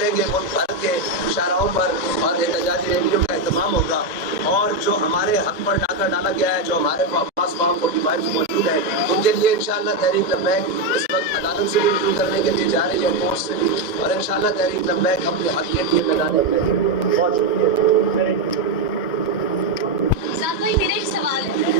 لیں گے ملک بھر کے اشاروں پر اور احتجاجی ریلیوں کا اہتمام ہوگا، اور جو ہمارے حق پر ڈاکہ ڈالا گیا ہے، جو ہمارے پاس فارم 45 موجود ہے، ان کے لیے انشاءاللہ تحریک لبیک اس وقت عدالت سے بھی رجوع کرنے کے لیے جا رہی ہے، کورٹ سے بھی، اور انشاءاللہ تحریک لبیک اپنے حق کے لیے میدان میں بہت شکریہ۔ بھائی میرا ایک سوال ہے،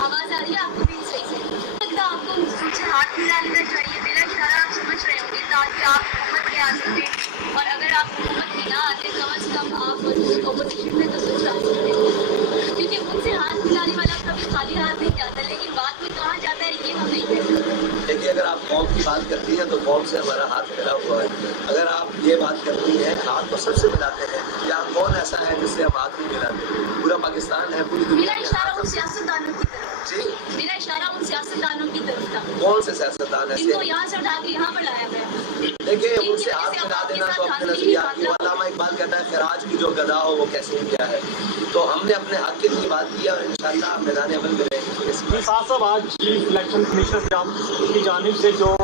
آواز آ رہی ہے آپ کو بھی صحیح سے؟ لگتا آپ کو مجھے ہاتھ ملا لینا چاہیے، میرا اشارہ آپ سمجھ رہے ہوں گے تاکہ آپ حکومت میں آ سکیں، اور اگر آپ حکومت میں نہ آتے کم از کم آپ اپوزیشن میں تو کچھ آ سکتے ہیں، کیونکہ ان سے ہاتھ ملانے والا کبھی خالی ہاتھ نہیں جاتا، لیکن بات میں کہاں جاتا ہے یہ ہم نہیں کہتے۔ دیکھیے، اگر آپ قوم کی بات کرتی ہیں تو قوم سے ہمارا ہاتھ ملا ہوا ہے، اگر آپ یہ بات کرتی ہیں ہاتھ تو سب سے ملاتے ہیں، یا کون ایسا ہے جس سے ہم ہاتھ نہیں ملاتے؟ پورا پاکستان ہے، پوری دنیا میرا اشارہ ان سیاستدانوں کی طرف، جی میرا اشارہ ان سیاستدانوں کی طرف تھا، کون سے سیاستدان ان ایسے کو یہاں سے اٹھا کے یہاں پر لایا گیا۔ دیکھیے، ان سے ہاتھ ملا دینا تو اپنے نظریات کی، علامہ اقبال کہتا ہے خراج کی جو گدا ہو وہ کیسے کیا ہے، تو ہم نے اپنے حق کے لیے بات کی اور انشاءاللہ میدان عمل میں رہیں گے۔ صاحب آج چیف الیکشن کمیشنر کی جانب سے جو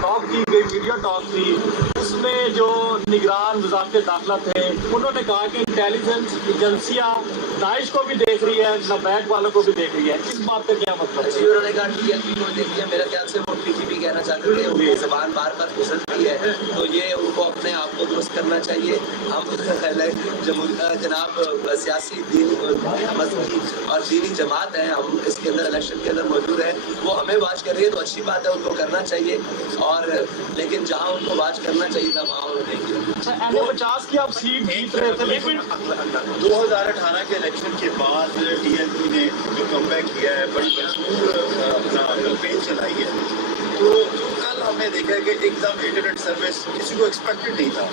ٹاک کی گئی، ویڈیو ٹاک تھی، اس میں جو نگران وزارت داخلہ تھے انہوں نے کہا کہ انٹیلیجنس ایجنسیاں داعش کو بھی دیکھ رہی ہے، لبیک والوں کو بھی دیکھ رہی ہے، اس بات کا کیا مطلب جی، ہے؟ انہوں نے کہا TLP کو دیکھیے، میرے خیال سے وہ PTP کہنا چاہتے تھے، ان کی زبان بار بار پھسلتی ہے، تو یہ ان کو اپنے آپ کو درست کرنا چاہیے۔ ہم جناب سیاسی دینی مذہبی اور دینی جماعت ہیں، ہم اس کے اندر الیکشن کے اندر موجود ہیں، وہ ہمیں واچ کر رہی ہے تو اچھی بات ہے، ان کو کرنا چاہیے، اور لیکن جہاں ان کو واچ کرنا چاہیے تھا وہاں انہوں نے کیا۔ NA-50 کی آپ سیٹ جیت رہے تھے، لیکن 2018 کے الیکشن کے بعد TLP نے جو کم بیک کیا ہے، بڑی بھرپور اپنا کمپین چلائی ہے، تو جو کل ہم نے دیکھا ہے کہ ایک دم انٹرنیٹ سروس کسی کو ایکسپیکٹڈ نہیں تھا،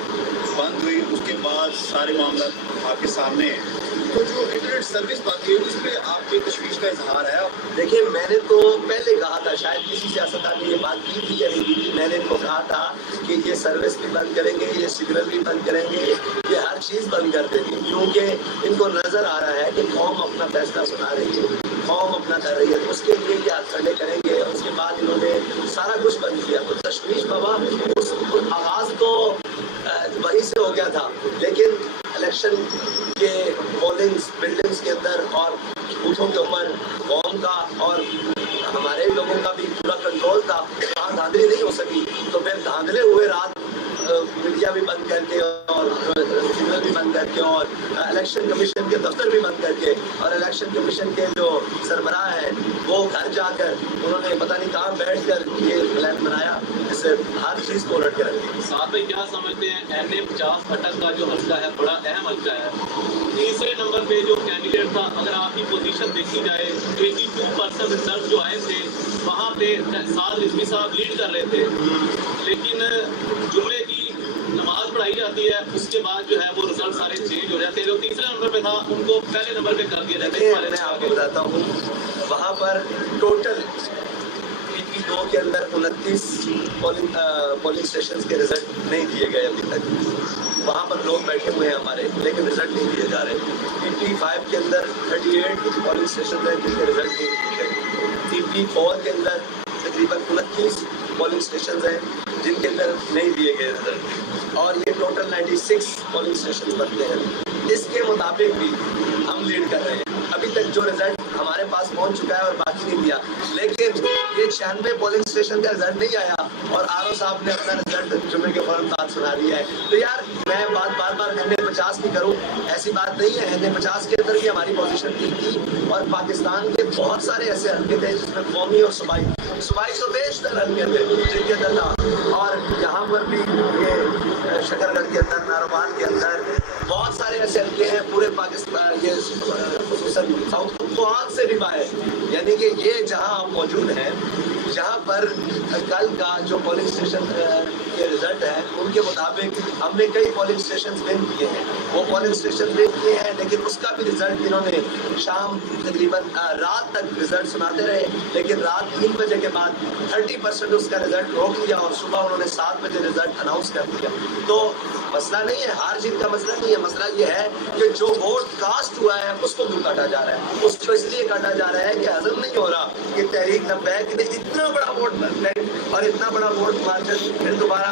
بند ہوئی، اس کے بعد سارے معاملات آپ کے سامنے ہیں، تو جو انٹرنیٹ سروس بند ہوئی اس پہ آپ کی تشویش کا اظہار ہے؟ دیکھیے، میں نے تو پہلے کہا تھا، شاید کسی سیاستدان نے یہ بات کی تھی یا نہیں کی تھی، میں نے ان کو کہا تھا کہ یہ سروس بھی بند کریں گے، یہ سگنل بھی بند کریں گے، یہ ہر چیز بند کر دیں گے، کیونکہ ان کو نظر آ رہا ہے کہ قوم اپنا فیصلہ سنا رہی ہے، قوم اپنا کر رہی ہے، تو اس کے لیے یہ ہاتھ کھڑے کریں گے، اور اس کے بعد انہوں نے سارا کچھ بند کیا۔ تو تشویش بابا اس آغاز تو وہیں سے ہو گیا تھا، لیکن الیکشن کے پولنگ بلڈنگز کے اندر اور بوتھوں کے اوپر قوم کا اور ہمارے لوگوں کا بھی پورا کنٹرول تھا، وہاں دھاندلی نہیں ہو سکی، تو پھر دھاندلے ہوئے رات میڈیا بھی بند کر کے اور سگنل بھی بند کر کے اور الیکشن کمیشن کے دفتر بھی بند کر کے، اور الیکشن کمیشن کے جو سربراہ ہیں وہ گھر جا کر انہوں نے پتہ نہیں کہاں بیٹھ کر یہ پلان بنایا جس سے ہر چیز کو الٹ کر دیا۔ صاحب کیا سمجھتے ہیں NA-50 اٹک کا جو حلقہ ہے بڑا اہم حلقہ ہے، تیسرے نمبر پہ جو کینڈیڈیٹ تھا، اگر آپ کی پوزیشن دیکھی جائے 82% رزلٹ جو آئے تھے وہاں پہ سعد رضوی صاحب لیڈ کر رہے تھے، لیکن جمعے کی نماز پڑھائی جاتی ہے، اس کے بعد جو ہے وہ رزلٹ سارے چینج ہو جاتے ہیں، جو تیسرے نمبر پہ تھا ان کو پہلے نمبر پہ کر دیا جاتا ہے۔ میں آپ کو بتاتا ہوں، وہاں پر ٹوٹل PP2 کے اندر 29 پولنگ اسٹیشنز کے رزلٹ نہیں دیے گئے ابھی تک، وہاں پر لوگ بیٹھے ہوئے ہیں ہمارے، لیکن رزلٹ نہیں دیے جا رہے۔ PP5 کے اندر 38 پولنگ اسٹیشن ہیں جن کے رزلٹ نہیں دیے گئے۔ PP4 کے اندر تقریباً 29 پولنگ اسٹیشنز ہیں جن کے اندر نہیں دیے گئے رزلٹ، اور یہ ٹوٹل 96 پولنگ اسٹیشن بنتے ہیں۔ اس کے مطابق بھی ہم لیڈ کر رہے ہیں، ابھی تک جو رزلٹ ہمارے پاس پہنچ چکا ہے اور باقی نہیں دیا، لیکن یہ 96 پولنگ اسٹیشن کا رزلٹ نہیں آیا اور RO صاحب نے اپنا رزلٹ جمعے کے فوراً بعد سنا دیا ہے۔ تو یار میں بات بار بار NA-50 کی کروں، ایسی بات نہیں ہے، NA-50 کے اندر بھی ہماری پوزیشن ٹھیک تھی، اور پاکستان کے بہت سارے ایسے حلقے تھے جس میں قومی اور صوبائی تو بیشتر حلقے تھے جن کے اندر تھا، اور یہاں پر بھی یہ شکر گڑھ کے اندر، ناروان کے اندر بہت سارے ایسے حلقے ہیں پورے پاکستان، یہ خصوصاً ساؤتھ پنٹواگ سے بھی باہر، یعنی کہ یہ جہاں آپ موجود ہیں، جہاں پر کل کا جو پولنگ اسٹیشن کے رزلٹ ہے ان کے مطابق ہم نے کئی پولنگ اسٹیشن ون کیے ہیں، وہ پولنگ اسٹیشن ون کیے ہیں، لیکن اس کا بھی رزلٹ انہوں نے شام تقریباً رات تک رزلٹ سناتے رہے، لیکن رات 3 بجے کے بعد 30% اس کا رزلٹ روک لیا، اور صبح انہوں نے 7 بجے رزلٹ اناؤنس کر دیا۔ تو مسئلہ نہیں ہے، ہار جیت کا مسئلہ نہیں ہے، مسئلہ یہ ہے کہ جو ووٹ کاسٹ ہوا ہے اس کو کیوں کاٹا جا رہا ہے؟ اس کو اس لیے کاٹا جا رہا ہے کہ ہضم نہیں ہو رہا کہ تحریک لبیک نے اتنا بڑا ووٹ اور اتنا بڑا ووٹ مارجن پھر دوبارہ